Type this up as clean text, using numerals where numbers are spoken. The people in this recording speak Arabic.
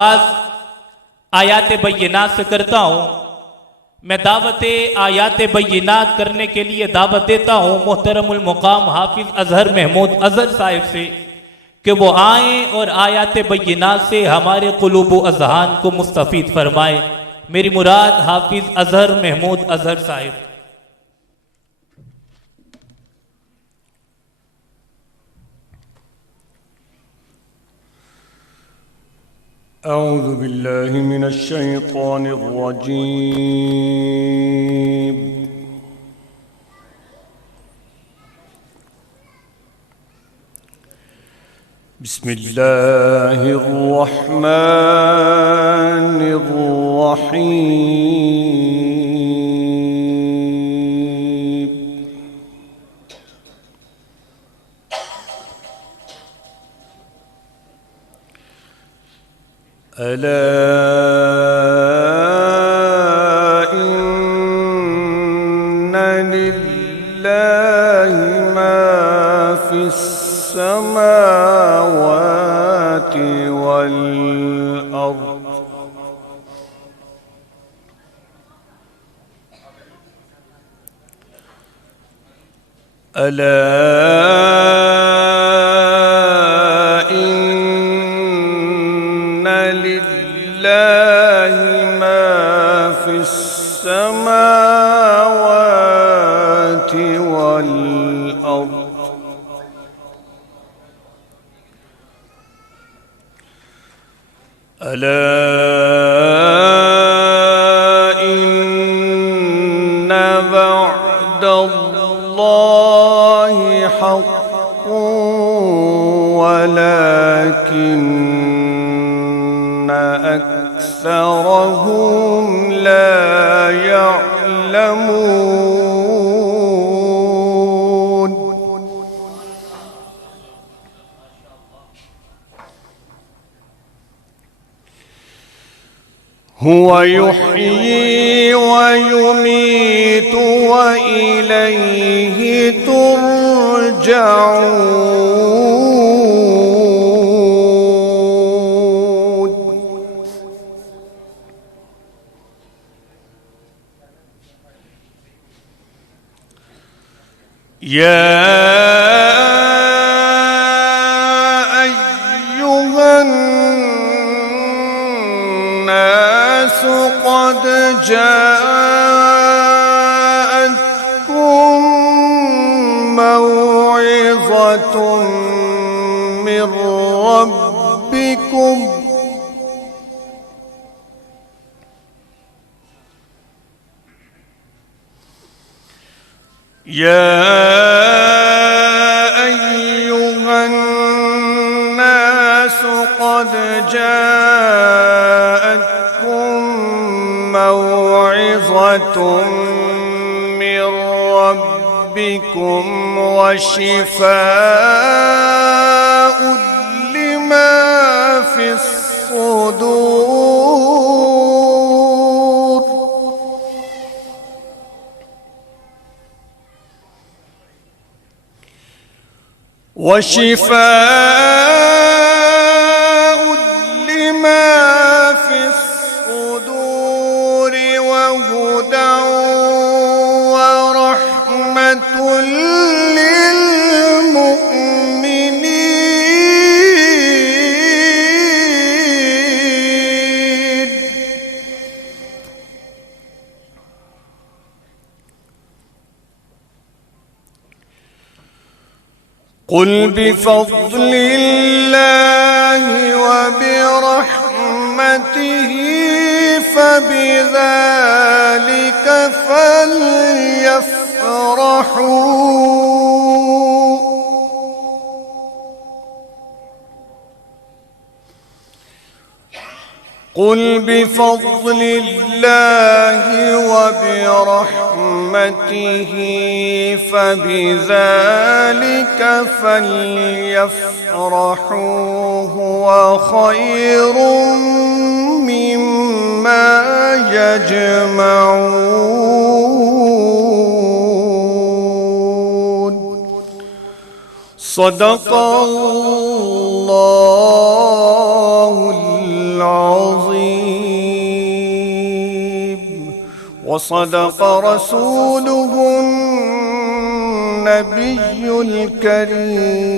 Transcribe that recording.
आज आयात बय्यिनात से करता हूँ। मैं दावत आयात बय्यिनात करने के लिए दावत देता हूँ मोहतरमुल मुकाम हाफिज अजहर महमूद अजहर साहिब से कि वो आएँ और आयात बय्यिनात से हमारे क़ुलूब व अज़हान को मुस्तफ़ीद फरमाए। मेरी मुराद हाफिज अजहर महमूद अजहर साहिब। أعوذ بالله من الشيطان الرجيم بسم الله الرحمن الرحيم ألا إن لله ما في السماوات والأرض ألا لله ما في السماوات والأرض ألا إن وعد الله حق ولكن أكثرهم لا يعلمون هو يحيي ويميت وإليه ترجعون يا أيها الناس قد جاءتكم موعظة من ربكم يا أيها الناس قد جاءتكم موعظة من ربكم وشفاء لما في الصدور وشفاء لما في الصدور وهدى ورحمة للمؤمنين قل بفضل الله وبرحمته فبذلك فليفرحوا قل بفضل الله وبرحمته فبذلك فليفرحوا هو خير مما يجمعون صدق الله العظيم عظيم وصدق رسوله النبي الكريم